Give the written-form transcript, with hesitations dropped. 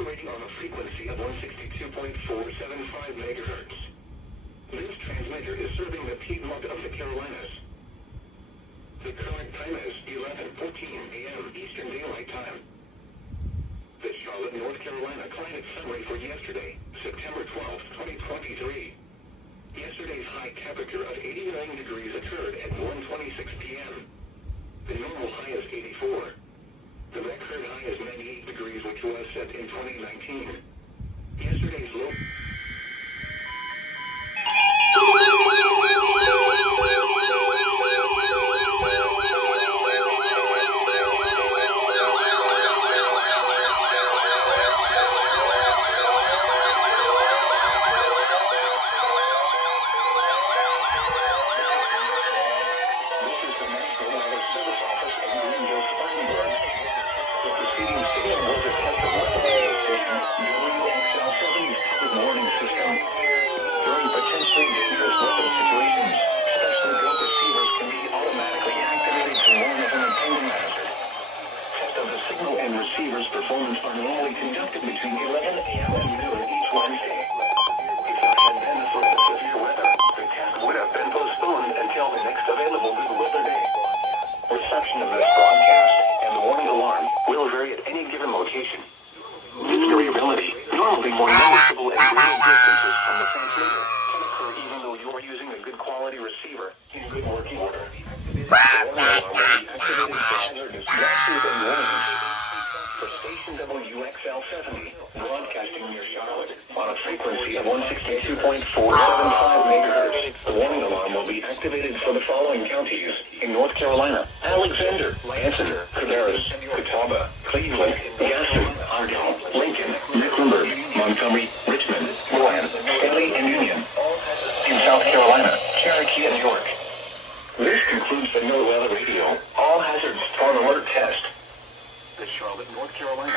operating on a frequency of 162.475 megahertz. This transmitter is serving the Piedmont of the Carolinas. The current time is 11:14 a.m. Eastern Daylight Time. The Charlotte, North Carolina climate summary for yesterday, September 12, 2023. Yesterday's high temperature of 89 degrees occurred at 1:26 p.m. The normal high is 84. The record high is 98 degrees, which was set in 2019. Yesterday's low... Receivers performance are normally conducted between 11 a.m. and noon each Wednesday. If there had been sort of severe weather, the test would have been postponed until the next available good weather day. Reception of this broadcast and the warning alarm will vary at any given location. Its variability, normally more noticeable at greater distances from the transmitter, can occur even though you are using a good quality receiver in good working order. The warning alarm will be activated for hazardous gases and warnings. For station WXL 70, broadcasting near Charlotte, on a frequency of 162.475 megahertz, the warning alarm will be activated for the following counties in North Carolina: Alexander, Anson, Cabarrus, Catawba, Cleveland, Gaston, Ardell, Lincoln, Mecklenburg, Montgomery, Richmond, Rowan, Stanley, and Union. In South Carolina, Cherokee, and York. This concludes the No Weather Radio All Hazards Storm Alert Test. The Charlotte, North Carolina